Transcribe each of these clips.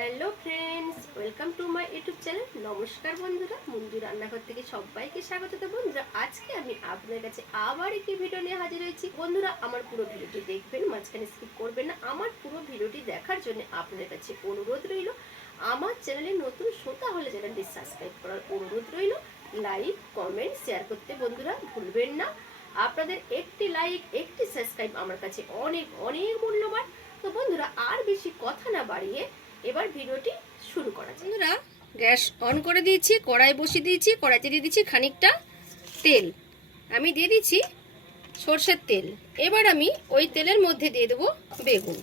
Hello friends, welcome to my YouTube channel. নমস্কার বন্ধুরা, মঞ্জু রান্নাঘর থেকে সবাইকে স্বাগত। বন্ধুরা, আজকে আমি আপনাদের কাছে আবার একটি ভিডিও নিয়ে হাজির হয়েছি। বন্ধুরা, আমার পুরো ভিডিওটি দেখবেন, মাঝখানে স্কিপ করবেন না। আমার পুরো ভিডিওটি দেখার জন্য আপনাদের কাছে অনুরোধ রইল। আমার চ্যানেলে নতুন শ্রোতা হলে চ্যানেলটি সাবস্ক্রাইব করার অনুরোধ রইল। লাইক, কমেন্ট, শেয়ার করতে বন্ধুরা ভুলবেন না। আপনাদের একটি লাইক, একটি সাবস্ক্রাইব আমার কাছে অনেক অনেক মূল্যবান। তো বন্ধুরা, আর বেশি কথা না বাড়িয়ে এবার ভিডিওটি শুরু করা যাক। বন্ধুরা, গ্যাস অন করে দিয়েছি, কড়াই বসিয়ে দিয়েছি। কড়াইতে দিয়ে দিচ্ছি খানিকটা তেল। আমি দিয়ে দিচ্ছি সরষের তেল। এবার আমি ওই তেলের মধ্যে দিয়ে দেবো বেগুন।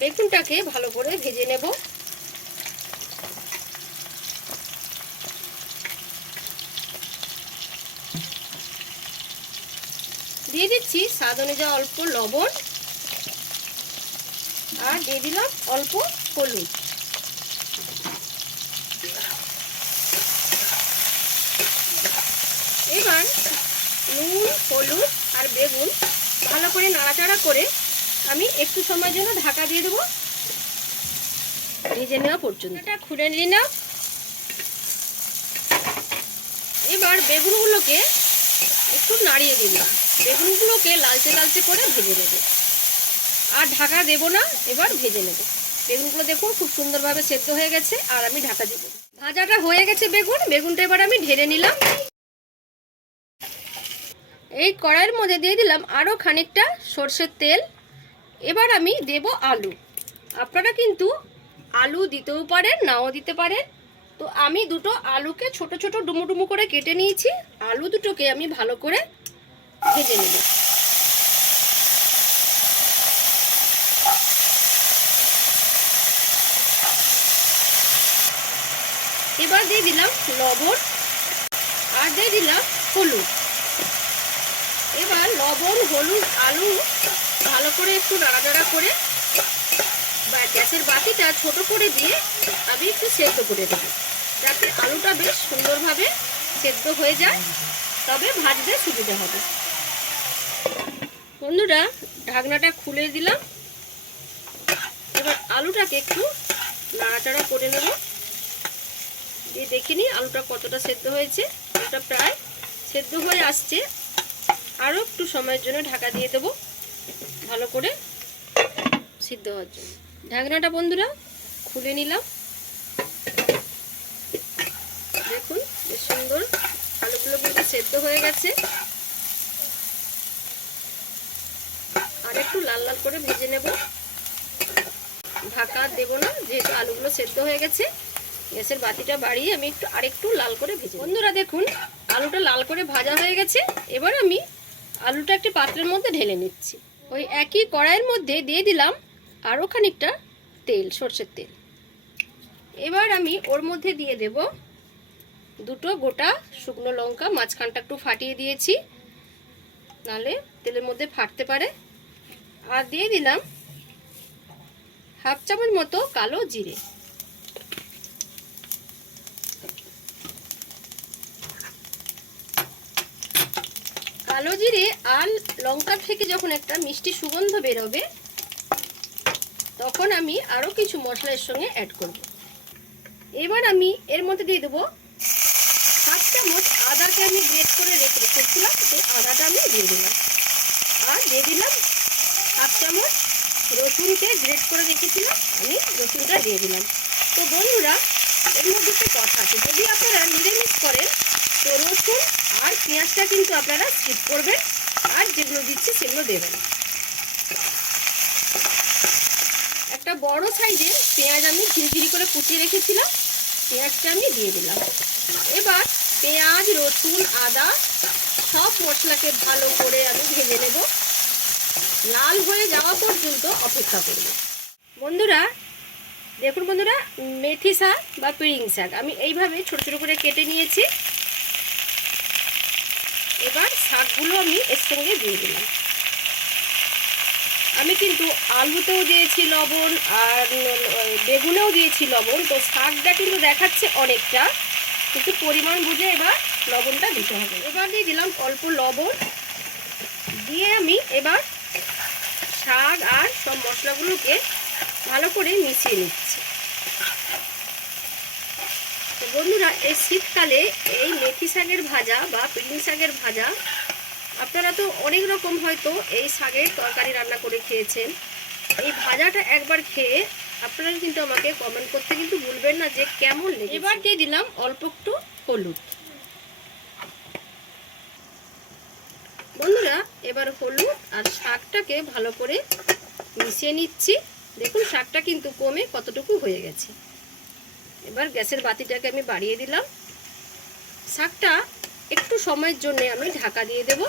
বেগুনটাকে ভালো করে ভেজে নেব। দিয়ে দিচ্ছি স্বাদ অনুযায়ী অল্প লবণ, আর দিয়ে দিলাম অল্প হলুদ। এবার নুন, হলুদ আর বেগুন ভালো করে নাড়াচাড়া করে আমি একটু সময়ের জন্য ঢাকা দিয়ে দেবো, ভেজে নেওয়া পর্যন্ত। এটা খুলে নিলাম। এবার বেগুনগুলোকে একটু নাড়িয়ে দিলাম। বেগুনগুলোকে লালচে লালচে করে ভেজে নেব, আর ঢাকা দেব না। এবার ভেজে নেব। বেগুনগুলো দেখুন খুব সুন্দরভাবে সেদ্ধ হয়ে গেছে, আর আমি ঢাকা দেব। ভাজাটা হয়ে গেছে বেগুনটা এবার আমি ঢেলে নিলাম। এই কড়াইয়ের মধ্যে দিয়ে দিলাম আরও খানিকটা সরষের তেল। এবার আমি দেব আলু। আপনারা কিন্তু আলু দিতেও পারেন, নাও দিতে পারেন। তো আমি দুটো আলুকে ছোট ছোট ডুমো ডুমো করে কেটে নিয়েছি। আলু দুটোকে আমি ভালো করে ভেজে নেব। এবার দিয়ে দিলাম লবণ, আর দিয়ে দিলাম হলুদ। এবার লবণ, হলুদ, আলু ভালো করে একটু নাড়াচাড়া করে গ্যাসের বাতিটা ছোট করে দিয়ে আমি একটু সেদ্ধ করে দেব, যাতে আলুটা বেশ সুন্দরভাবে সেদ্ধ হয়ে যায়, তবে ভাজতে সুবিধা হবে। বন্ধুরা, ঢাকনাটা খুলে দিলাম। এবার আলুটাকে একটু নাড়াচাড়া করে নেব, দিয়ে দেখে নিই আলুটা কতটা সেদ্ধ হয়েছে। আলুটা প্রায় সেদ্ধ হয়ে আসছে। আরও একটু সময়ের জন্য ঢাকা দিয়ে দেবো, ভালো করে সিদ্ধ হওয়ার জন্য। ঢাকনাটা বন্ধুরা খুলে নিলাম। দেখুন বেশ সুন্দর আলুগুলো কিন্তু সেদ্ধ হয়ে গেছে। আর একটু লাল লাল করে ভেজে নেব। ঢাকা দেব না, যেহেতু আলুগুলো সেদ্ধ হয়ে গেছে। গ্যাসের বাতিটা বাড়িয়ে আমি আরেকটু লাল করে ভেজে। বন্ধুরা দেখুন আলুটা লাল করে ভাজা হয়ে গেছে। এবার আমি আলুটা একটি পাত্রের মধ্যে ঢেলে নিচ্ছি। ওই একই কড়াইয়ের মধ্যে দিয়ে দিলাম আরও খানিকটা তেল, সরষের তেল। এবার আমি ওর মধ্যে দিয়ে দেব দুটো গোটা শুকনো লঙ্কা। মাঝখানটা একটু ফাটিয়ে দিয়েছি, নাহলে তেলের মধ্যে ফাটতে পারে। আর দিয়ে দিলাম হাফ চামচ মতো কালো জিরে। কালো জিরে আর লঙ্কা থেকে যখন একটা মিষ্টি সুগন্ধ বেরোবে, তখন আমি আরও কিছু মশলার সঙ্গে অ্যাড করব। এবার আমি এর মধ্যে দিয়ে দেবো হাফ চামচ আদাকে আমি গ্রেট করে রেখেছিলাম, সেই আদাটা আমি দিয়ে দিলাম। আর দিয়ে দিলাম হাফ চামচ রসুনকে গ্রেট করে রেখেছিলাম, আমি রসুনটা দিয়ে দিলাম। তো বন্ধুরা, এর মধ্যে একটা কথা আছে, যদি আপনারা নিরামিষ করেন তো রসুন আর পেঁয়াজটা কিন্তু আপনারা স্কিপ করবেন, আর যেগুলো দিচ্ছি সেগুলো দেবেন। একটা বড় সাইজের পেঁয়াজ আমি ঝিরিঝিরি করে কুচিয়ে রেখেছিলাম, পেঁয়াজটা আমি দিয়ে দিলাম। এবার পেঁয়াজ, রসুন, আদা সব মশলাকে ভালো করে আমি ভেজে নেব, লাল হয়ে যাওয়া পর্যন্ত অপেক্ষা করব। বন্ধুরা দেখুন, বন্ধুরা মেথি শাক বা পিড়িং শাক আমি এইভাবে ছোট ছোট করে কেটে নিয়েছি। এবার শাকগুলো আমি এর সঙ্গে দিয়ে দিলাম। আমি কিন্তু আলুতেও দিয়েছি লবণ, আর বেগুনেও দিয়েছি লবণ। তো শাকটা কিন্তু দেখাচ্ছে অনেকটা, কিন্তু পরিমাণ বুঝে এবার লবণটা দিতে হবে। এবার দিয়ে দিলাম অল্প লবণ, দিয়ে আমি এবার শাক আর সব মশলাগুলোকে ভালো করে মিশিয়ে নিচ্ছি। তো বন্ধুরা, এই শীতকালে এই মেথি শাকের ভাজা বা পিডনি শাকের ভাজা আপনারা তো অনেক রকম হয়তো এই শাকের তরকারি রান্না করে খেয়েছেন। এই ভাজাটা একবার খেয়ে আপনারা কিন্তু আমাকে কমেন্ট করতে কিন্তু ভুলবেন না যে কেমন লেগেছে। এবার দিয়ে দিলাম অল্প একটু হলুদ। বন্ধুরা, এবার হলুদ আর শাকটাকে ভালো করে মিশিয়ে নিচ্ছি। দেখুন শাকটা কিন্তু কমে কতটুকু হয়ে গেছে। এবার গ্যাসের বাতিটাকে আমি বাড়িয়ে দিলাম। শাকটা একটু সময়ের জন্য আমি ঢাকা দিয়ে দেব,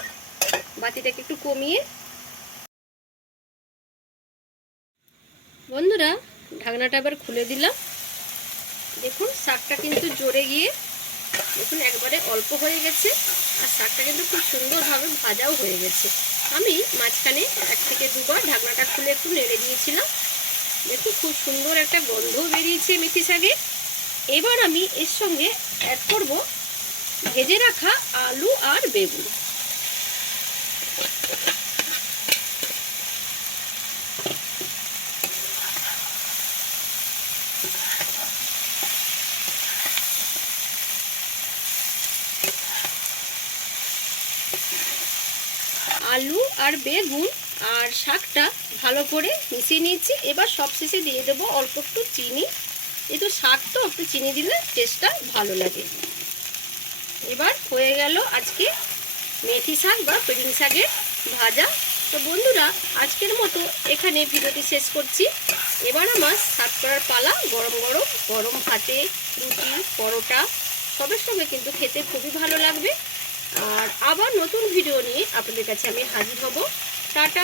বাতিটাকে একটু কমিয়ে। বন্ধুরা, ঢাকনাটা এবার খুলে দিলাম। দেখুন শাকটা কিন্তু জোরে গিয়ে দেখুন একবারে অল্প হয়ে গেছে, আর শাকটা কিন্তু খুব সুন্দরভাবে ভাজাও হয়ে গেছে। আমি মাঝখানে 1 থেকে 2 বার ঢাকনাটা খুলে একটু নেড়ে দিয়েছিলাম। দেখুন খুব সুন্দর একটা গন্ধ বেরিয়েছে মেথি শাকে। এবার আমি এর সঙ্গে অ্যাড করব ভেজে রাখা আলু আর বেগুন। আলু আর বেগুন আর শাকটা ভালো করে মিশিয়ে নিয়েছি। এবার সবশেষে দিয়ে দেবো অল্প একটু চিনি। যেহেতু শাক তো একটু চিনি দিলে টেস্টটা ভালো লাগে। এবার হয়ে গেল আজকে মেথি শাক বা পিডনি শাকের ভাজা। তো বন্ধুরা, আজকের মতো এখানে ভিডিওটি শেষ করছি। এবার আমার সার্ভ করার পালা। গরম গরম গরম ভাতে, রুটি, পরোটা সবের সঙ্গে কিন্তু খেতে খুবই ভালো লাগবে। আর আবার নতুন ভিডিও নিয়ে আপনাদের কাছে আমি হাজির হব। টাটা।